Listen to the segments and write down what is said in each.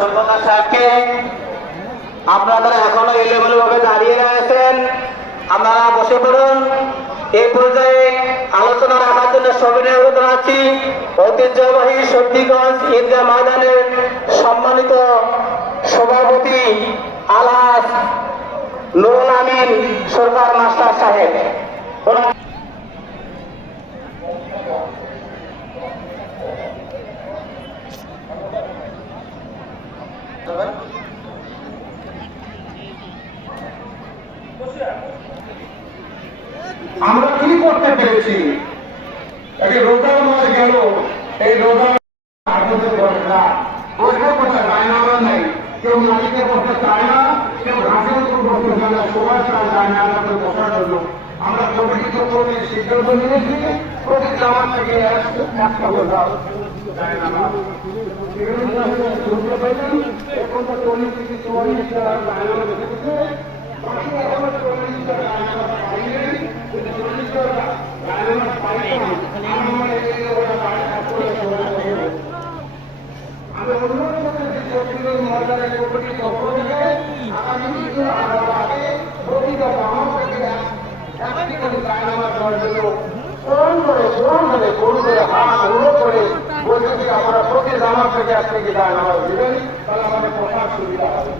ধন্যবাদ সাধারণ আপনারা এখনও এলেবেলে ভাবে দাঁড়িয়ে রয়েছেন, আপনারা বসে পড়ুন। এই পর্যায়ে আলোচনা রাখার জন্য সবিনয় অনুরোধ জানাচ্ছি ঐতিহ্যবাহী সত্যিগঞ্জ ঈদগাহ ময়দানের সম্মানিত সভাপতি আলাস নুরুল আমিন, সরকার মাস্টার সাহেব। আমরা কি করতে পেরেছি? একটি মাস গেল, এই না। বসবে কোথায়? নাই। কেউ বসতে চায় না, কেউ ঘাসের উপর বসতে চায় না চায় বসার জন্য। আমরা করে সিদ্ধান্ত নিয়েছি প্রতি থেকে করে ফোন করে ফোন করে হাত বলতে যে আমরা প্রতি জামা থেকে এক থেকে জায়নামা দিবেন তাহলে আমাদের প্রসার সুবিধা হবে।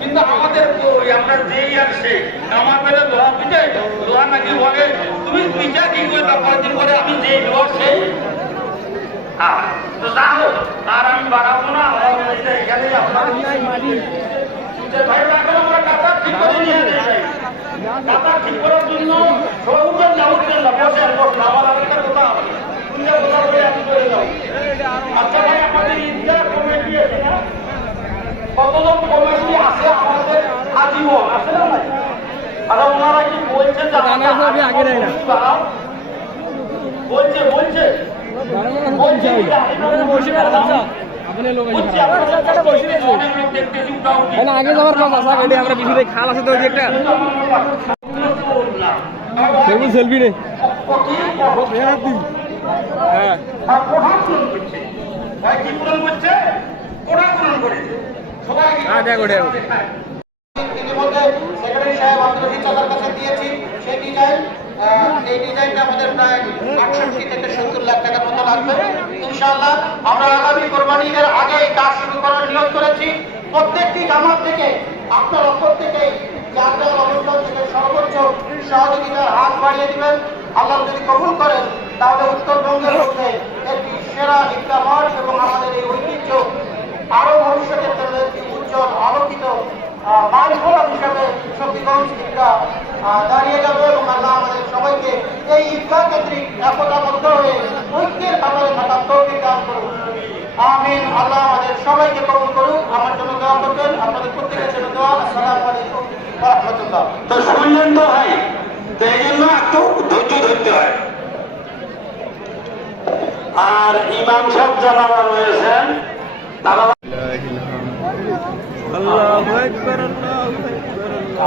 কিন্তু আমাদের আমরা যেই আর আমার বেলা লোহা পিঠে লোহা নাকি বলে তুমি পিঠা কি করে তারপরে দিন পরে আমি যেই লোহা সেই। তো যাও আর আমি বাড়াবো না, আমার এখানে আপনার ভাই রাখো আমরা কাতা ঠিক করে নিয়ে যাই ঠিক করার জন্য না উঠবেন না বসে বসে আমার আরেকটা কথা তুমি কথা বলে আমি করে যাও আচ্ছা ভাই আমাদের ঈদগাহ কমিটি আছে না কতজন কমিটি আছে আমাদের আজীবন আছে না ভাই আর ওনারা কি বলছে যে আগে নেয় না। বলছে বলছে বলছে বসে না আগে যাওয়ার কথা স্যার এটি আমরা পিছনে খাল আছে তো ওই একটা। সেলফি সেলফি নে। হ্যাঁ। হ্যাঁ দেখো দেখো সেক্রেটারি সাহেব আব্দুল চাচার কাছে দিয়েছি সেই ডিজাইন। এই ডিজাইনটা আমাদের প্রায় আমরা আগামী আগে এই থেকে, আপনার সর্বোচ্চ আল্লাহ যদি কবুল করেন, তাহলে উত্তরবঙ্গের মধ্যে একটি সেরা ইফতার এবং আমাদের এই ঐতিহ্য আরও ভবিষ্যতের জন্য একটি উজ্জ্বল আলোকিত মাইলফলক হিসাবে শক্তিগঞ্জ ঈদগাহ দাঁড়িয়ে যাবে এবং আল্লাহ আমাদের সবাইকে এই ঈদগাহ কেন্দ্রিক একতাবদ্ধ হয়ে ঐক্যের কাতারে থাকার তৌফিক দান করুন। আমিন। আল্লাহ আমাদের সবাইকে কবুল করুন আমার জন্য দোয়া করবেন। আপনাদের প্রত্যেকের জন্য দোয়া। আসসালামু আলাইকুম ওয়া রাহমাতুল্লাহ। তো শুনলেন তো ভাই তো এই জন্য একটু ধৈর্য ধরতে হয়। আর ইমাম সাহেব যারা রয়েছেন তারা আল্লাহু আকবার আল্লাহু আকবার আল্লাহু লা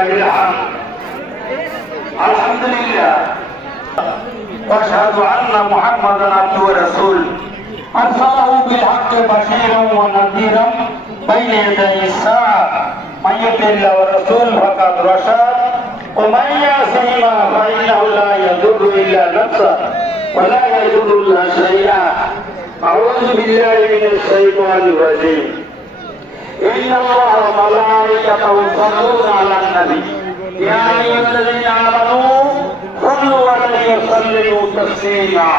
الحمد الحمد الحمد لله واشهد ان محمدا عبده ورسوله ارسله بالحق بشيرا ونذيرا بين يدي الساعه من يطع الله والرسول فقد رشد ومن يعصهما فانه لا يضر الا نفسه ولا يضر الله شيئا اعوذ بالله من الشيطان الرجيم إن الله وملائكته يصلون على النبي يا أيها الذين آمنوا صلوا عليه وسلموا تسليما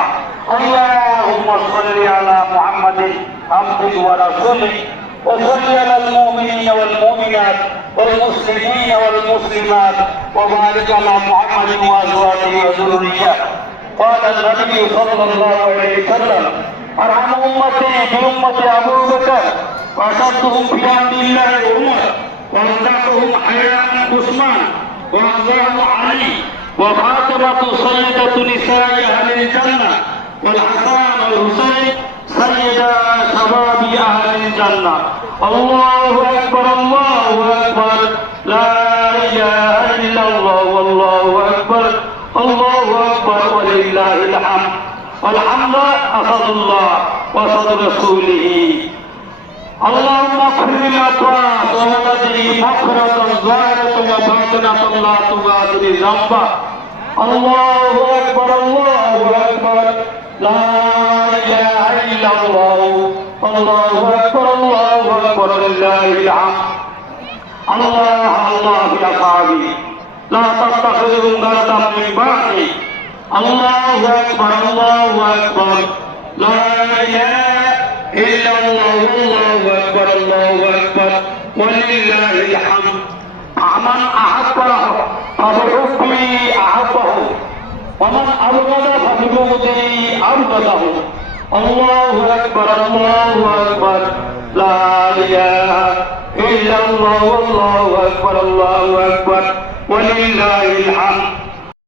اللهم صل على محمد عبدك ورسولك وصل على المؤمنين والمؤمنات والمسلمين والمسلمات وبارك على محمد وازواجه وذريته قال النبي صلى الله عليه وسلم ارحم امتي بامه ابو بكر واشدهم في امر الله عمر ووثقهم حياء عثمان وعظام علي وفاطمة سيدة نساء أهل الجنة والحسن والحسين سيد شباب أهل الجنة. الله أكبر الله أكبر. لا إله إلا الله والله أكبر. الله أكبر ولله الحمد. والحمد أسد الله وأسد رسوله. اللهم اغفر للاطراف وولده مغفرة ظاهرة وباطنة لا تغادر ذنبا الله اكبر الله اكبر لا اله الا الله الله اكبر الله اكبر لله الحمد الله الله يا صاحبي لا تتخذوا غرضا من بعدي الله اكبر الله اكبر الله أكبر الله أكبر. ولله الحمد. من أحبه فبحبي أحبه. ومن أبغض فببغضي أبغضه. الله أكبر الله أكبر. لا إله إلا الله والله أكبر الله أكبر. ولله الحمد.